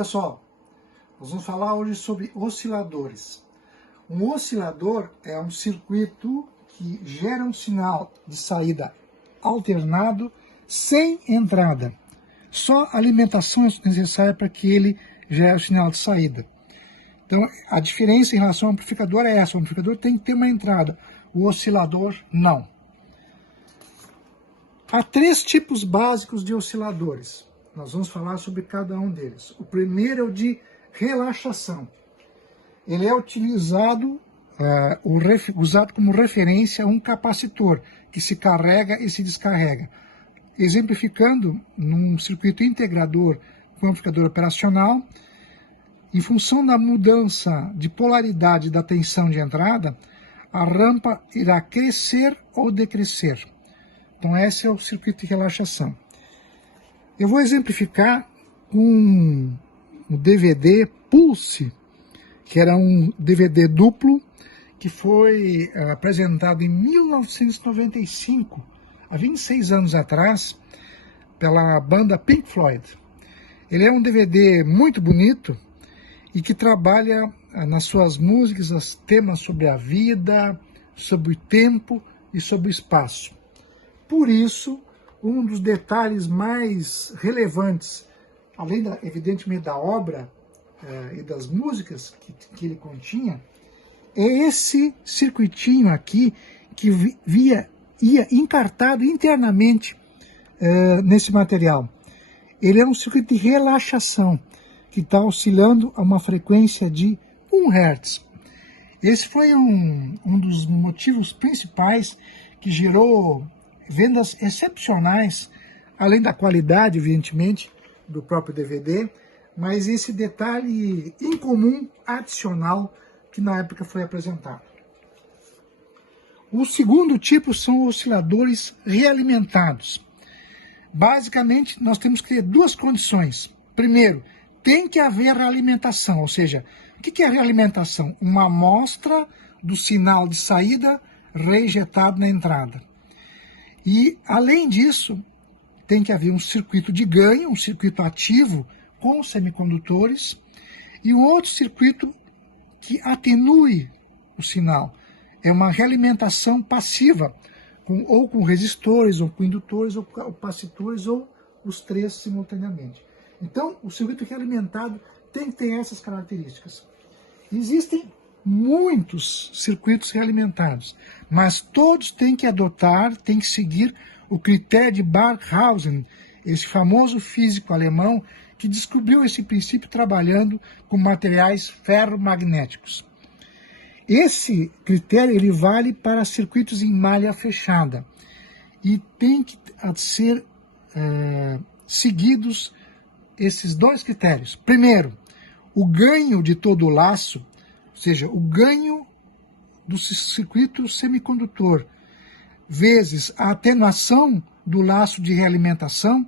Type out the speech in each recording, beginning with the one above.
Pessoal, nós vamos falar hoje sobre osciladores. Um oscilador é um circuito que gera um sinal de saída alternado sem entrada. Só alimentação é necessária para que ele gere o sinal de saída. Então, a diferença em relação ao amplificador é essa. O amplificador tem que ter uma entrada, o oscilador não. Há três tipos básicos de osciladores. Nós vamos falar sobre cada um deles. O primeiro é o de relaxação. Ele é utilizado, usado como referência a um capacitor que se carrega e se descarrega. Exemplificando, num circuito integrador com amplificador operacional, em função da mudança de polaridade da tensão de entrada, a rampa irá crescer ou decrescer. Então esse é o circuito de relaxação. Eu vou exemplificar com um DVD Pulse, que era um DVD duplo, que foi apresentado em 1995, há 26 anos atrás, pela banda Pink Floyd. Ele é um DVD muito bonito e que trabalha nas suas músicas temas sobre a vida, sobre o tempo e sobre o espaço. Por isso, um dos detalhes mais relevantes, além, evidentemente, da obra e das músicas que ele continha, é esse circuitinho aqui que ia encartado internamente nesse material. Ele é um circuito de relaxação, que está oscilando a uma frequência de 1 Hz. Esse foi um dos motivos principais que gerou vendas excepcionais, além da qualidade, evidentemente, do próprio DVD, mas esse detalhe incomum, adicional, que na época foi apresentado. O segundo tipo são osciladores realimentados. Basicamente, nós temos que ter duas condições. Primeiro, tem que haver realimentação, ou seja, o que é realimentação? Uma amostra do sinal de saída reinjetado na entrada. E, além disso, tem que haver um circuito de ganho, um circuito ativo com semicondutores e um outro circuito que atenue o sinal. É uma realimentação passiva, ou com resistores, ou com indutores, ou capacitores, ou os três simultaneamente. Então, o circuito realimentado tem que ter essas características. Existem muitos circuitos realimentados, mas todos têm que adotar, têm que seguir o critério de Barkhausen, esse famoso físico alemão que descobriu esse princípio trabalhando com materiais ferromagnéticos. Esse critério ele vale para circuitos em malha fechada e tem que ser seguidos esses dois critérios. Primeiro, o ganho de todo o laço, ou seja, o ganho do circuito semicondutor, vezes a atenuação do laço de realimentação,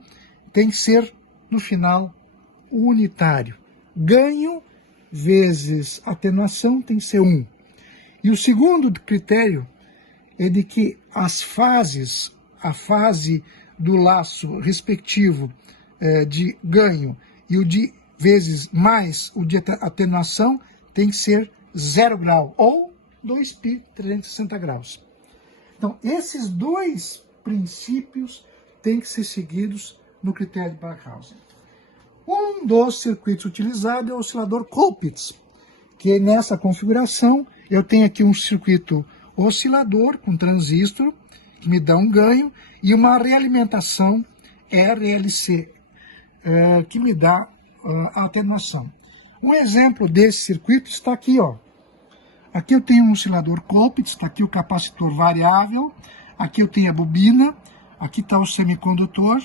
tem que ser, no final, unitário. Ganho vezes atenuação tem que ser 1. E o segundo critério é de que as fases, a fase do laço respectivo de ganho e o de vezes mais o de atenuação tem que ser 0 grau ou 2π 360 graus. Então, esses dois princípios têm que ser seguidos no critério de Barkhausen. Um dos circuitos utilizados é o oscilador Colpitts, que nessa configuração eu tenho aqui um circuito oscilador com transistor, que me dá um ganho, e uma realimentação RLC, que me dá a atenuação. Um exemplo desse circuito está aqui, ó. Aqui eu tenho um oscilador Colpitts, está aqui o capacitor variável, aqui eu tenho a bobina, aqui está o semicondutor,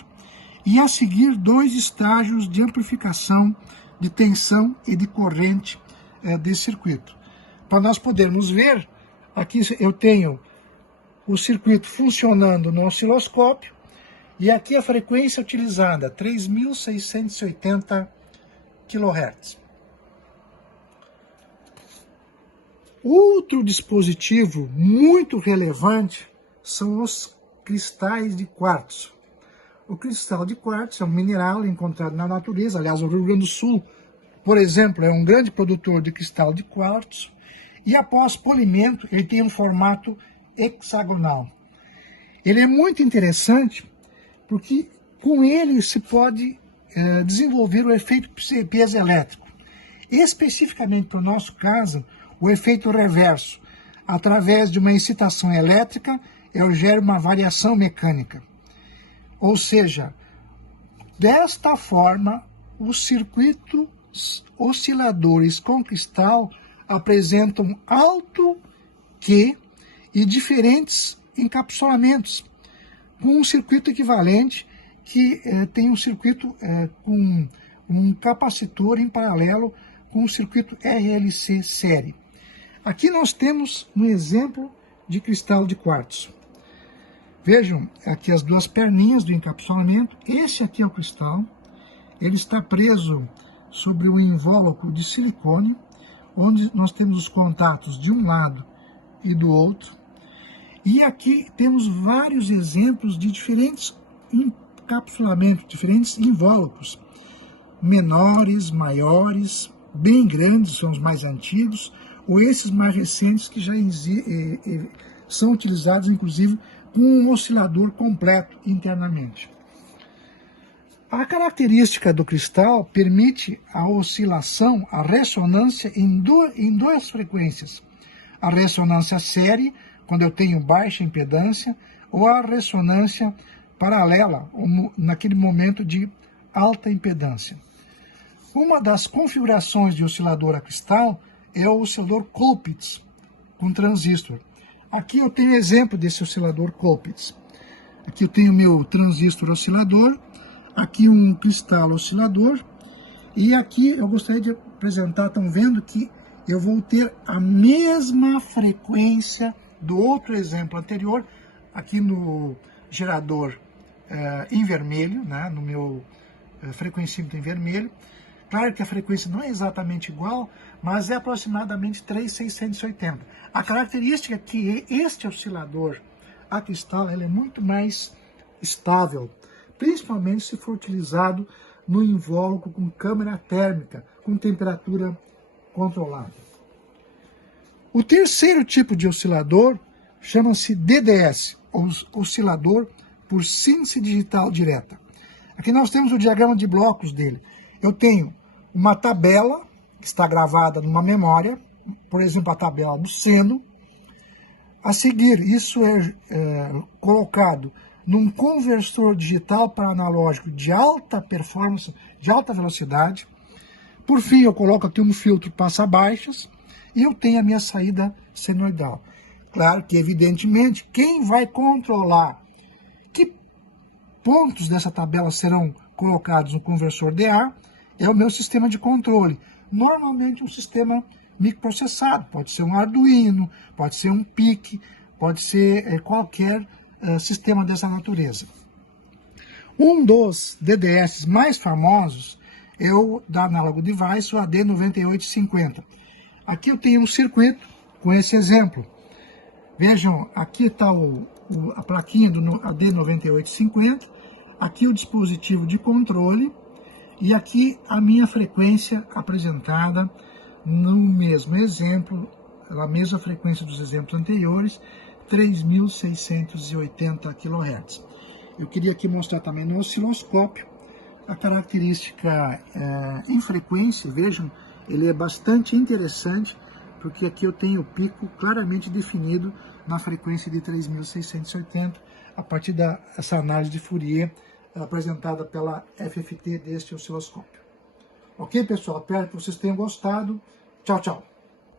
e a seguir dois estágios de amplificação de tensão e de corrente desse circuito. Para nós podermos ver, aqui eu tenho o circuito funcionando no osciloscópio, e aqui a frequência utilizada, 3.680 kHz. Outro dispositivo muito relevante são os cristais de quartzo. O cristal de quartzo é um mineral encontrado na natureza, aliás, o Rio Grande do Sul por exemplo, é um grande produtor de cristal de quartzo, e após polimento ele tem um formato hexagonal. Ele é muito interessante porque com ele se pode desenvolver o efeito piezoelétrico. Especificamente para o nosso caso, o efeito reverso. Através de uma excitação elétrica, eu gero uma variação mecânica. Ou seja, desta forma, os circuitos osciladores com cristal apresentam alto Q e diferentes encapsulamentos, com um circuito equivalente que tem um circuito com um capacitor em paralelo com o circuito RLC série. Aqui nós temos um exemplo de cristal de quartzo. Vejam aqui as duas perninhas do encapsulamento. Esse aqui é o cristal. Ele está preso sobre um invólucro de silicone, onde nós temos os contatos de um lado e do outro. E aqui temos vários exemplos de diferentes encapsulamentos, diferentes invólucros, menores, maiores, bem grandes, são os mais antigos, ou esses mais recentes que já são utilizados, inclusive, com um oscilador completo internamente. A característica do cristal permite a oscilação, a ressonância em duas frequências. A ressonância série, quando eu tenho baixa impedância, ou a ressonância paralela, naquele momento de alta impedância. Uma das configurações de oscilador a cristal é o oscilador Colpitts, com transistor. Aqui eu tenho exemplo desse oscilador Colpitts. Aqui eu tenho meu transistor oscilador, aqui um cristal oscilador, e aqui eu gostaria de apresentar, estão vendo que eu vou ter a mesma frequência do outro exemplo anterior, aqui no gerador em vermelho, né, no meu frequencímetro em vermelho. Claro que a frequência não é exatamente igual, mas é aproximadamente 3.680. A característica é que este oscilador a cristal ele é muito mais estável, principalmente se for utilizado no invólucro com câmara térmica, com temperatura controlada. O terceiro tipo de oscilador chama-se DDS, oscilador por síntese digital direta. Aqui nós temos o diagrama de blocos dele. Eu tenho uma tabela que está gravada numa memória, por exemplo, a tabela do seno. A seguir, isso é colocado num conversor digital para analógico de alta performance, de alta velocidade. Por fim, eu coloco aqui um filtro passa-baixas e eu tenho a minha saída senoidal. Claro que, evidentemente, quem vai controlar que pontos dessa tabela serão colocados no conversor DA é o meu sistema de controle. Normalmente um sistema microprocessado, pode ser um Arduino, pode ser um PIC, pode ser qualquer sistema dessa natureza. Um dos DDS mais famosos é o da Analog Device, o AD9850. Aqui eu tenho um circuito com esse exemplo. Vejam, aqui está a plaquinha do AD9850, aqui o dispositivo de controle, e aqui a minha frequência apresentada no mesmo exemplo, a mesma frequência dos exemplos anteriores, 3.680 kHz. Eu queria aqui mostrar também no osciloscópio a característica em frequência. Vejam, ele é bastante interessante, porque aqui eu tenho o pico claramente definido na frequência de 3.680, a partir dessa análise de Fourier apresentada pela FFT deste osciloscópio. Ok, pessoal? Espero que vocês tenham gostado. Tchau, tchau.